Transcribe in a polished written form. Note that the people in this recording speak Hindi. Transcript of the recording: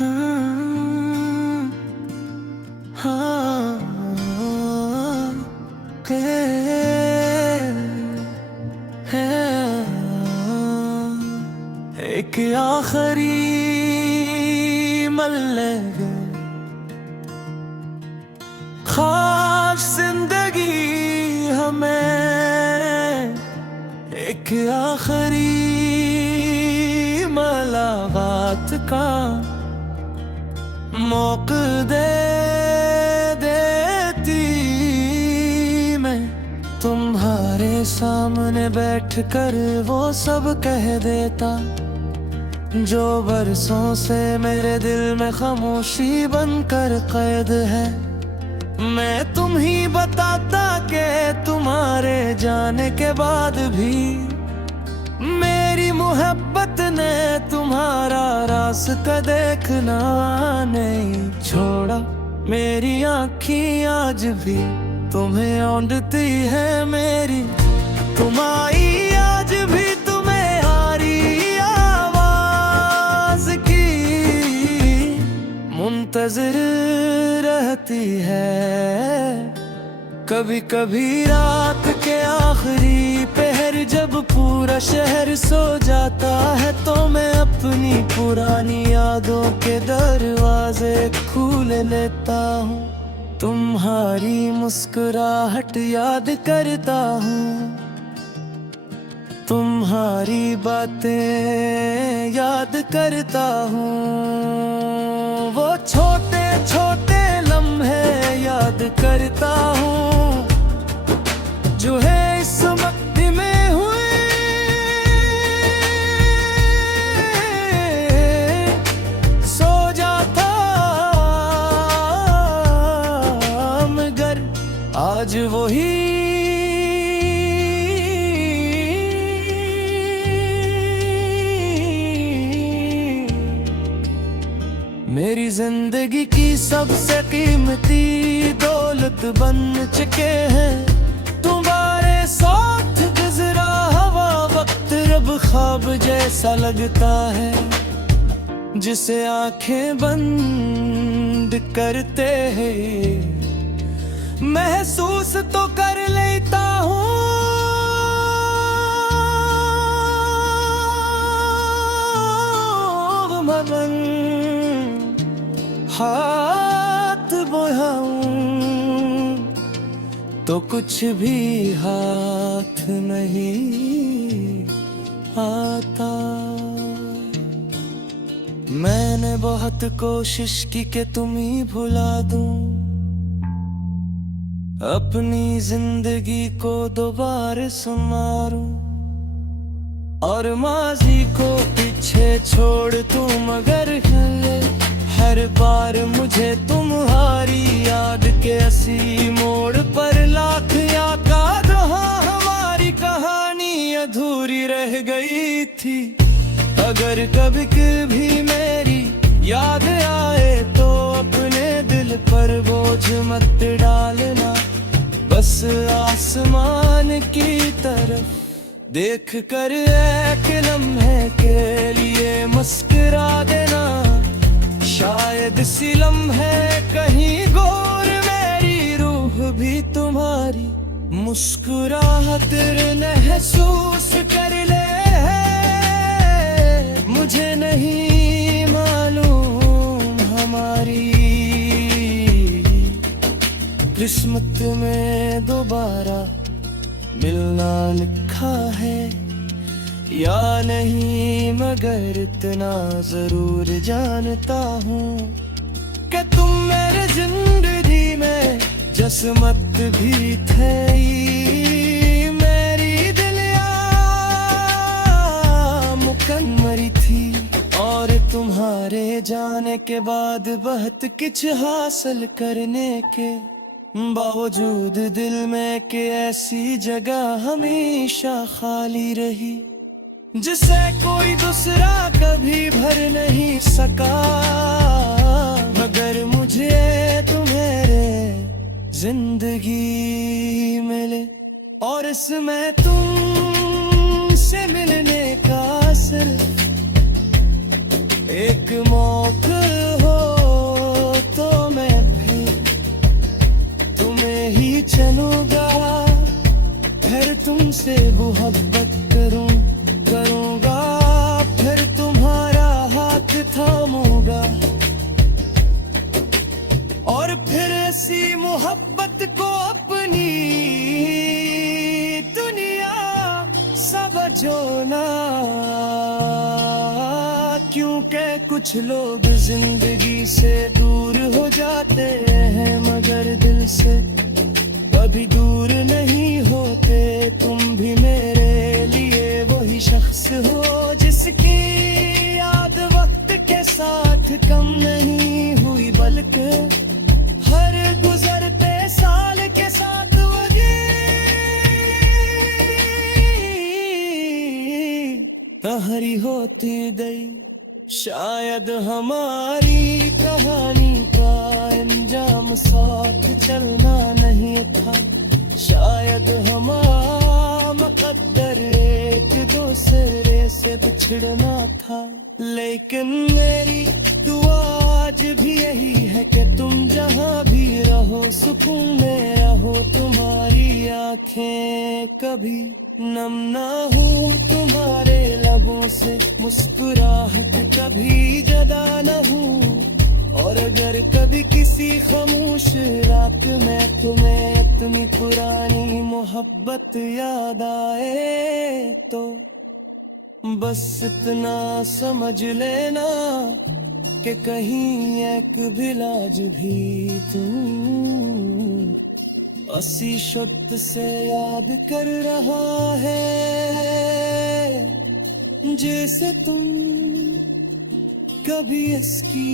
हाँ, हाँ, एक आखरी मल्लगे खास जिंदगी हमें एक आखरी मुलाकात का मौका दे देती मैं तुम्हारे सामने बैठकर वो सब कह देता जो बरसों से मेरे दिल में खामोशी बनकर कैद है। मैं तुम ही बताता कि तुम्हारे जाने के बाद भी मेरी मोहब्बत ने तुम्हारा रास्ता देखना नहीं छोड़ा। मेरी आँखें आज भी तुम्हें औंधती है मेरी, तुम आई आज भी तुम्हारी आवाज की मुंतजिर रहती है। कभी कभी रात के आखिरी पहर जब पूरा शहर सो जाता है तो मैं अपनी पुरानी यादों के दरवाजे खोल लेता हूँ। तुम्हारी मुस्कुराहट याद करता हूँ, तुम्हारी बातें याद करता हूँ। वो छोटे छोटे लम्हे याद करता हूँ जो है इस वक्त में हुए। सो जाता मगर आज वही मेरी जिंदगी की सबसे कीमती दौलत बन चुके हैं। तुम्हारे साथ गुजरा हवा वक्त रब ख्वाब जैसा लगता है जिसे आंखें बंद करते हैं महसूस तो कर लेता हूँ। मगन हाथ बढ़ाऊं तो कुछ भी हाथ नहीं आता। मैंने बहुत कोशिश की कि तुम ही भुला दूं, अपनी जिंदगी को दोबारा संवारूं और माजी को पीछे छोड़ दूं। मगर हर बार मुझे तुम्हारी याद के ऐसी मोड़ पर लाख याद हमारी कहानी अधूरी रह गई थी। अगर कभी कभी मेरी याद आए तो अपने दिल पर बोझ मत डालना, बस आसमान की तरफ देख कर एक लम्हे के लिए मुस्कुरा देना। शायद इसी लम्हे कहीं गौर मेरी रूह भी तुम्हारी मुस्कुराहट महसूस कर ले। मुझे नहीं मालूम हमारी किस्मत में दोबारा मिलना लिखा है या नहीं, मगर इतना जरूर जानता हूँ कि तुम मेरे जिंदगी में जस्मत भी थे। मेरी दिलिया मुकम्मल थी और तुम्हारे जाने के बाद बहुत कुछ हासिल करने के बावजूद दिल में कि ऐसी जगह हमेशा खाली रही जिसे कोई दूसरा कभी भर नहीं सका। मगर मुझे तुम्हारे जिंदगी मिले और इसमें तुमसे मिलने का सिर्फ एक मौका मोहब्बत करूंगा, फिर तुम्हारा हाथ थामूंगा, और फिर ऐसी मोहब्बत को अपनी दुनिया समझो ना। क्योंकि कुछ लोग जिंदगी से दूर हो जाते हैं, मगर दिल से कभी दूर नहीं होते। तुम भी मेरे लिए वही शख्स हो जिसकी याद वक्त के साथ कम नहीं हुई, बल्कि हर गुजरते साल के साथ वही तहरी होती गई। शायद हमारी कहानी का अंजाम साथ चलना नहीं था, शायद हमारा मुकद्दर एक दूसरे से बिछड़ना था। लेकिन मेरी दुआ आज भी यही है कि तुम जहां भी रहो सुकून में रहो, तुम्हारी आंखें कभी नम ना हो, तुम्हारे लबों से मुस्कुराहट कभी जदा न हो। और अगर कभी किसी खामोश रात में तुम्हें अपनी पुरानी मोहब्बत याद आए, तो बस इतना समझ लेना कि कहीं एक भिलाज भी तुम असी शुद्ध से याद कर रहा है, जैसे तुम कभी इसकी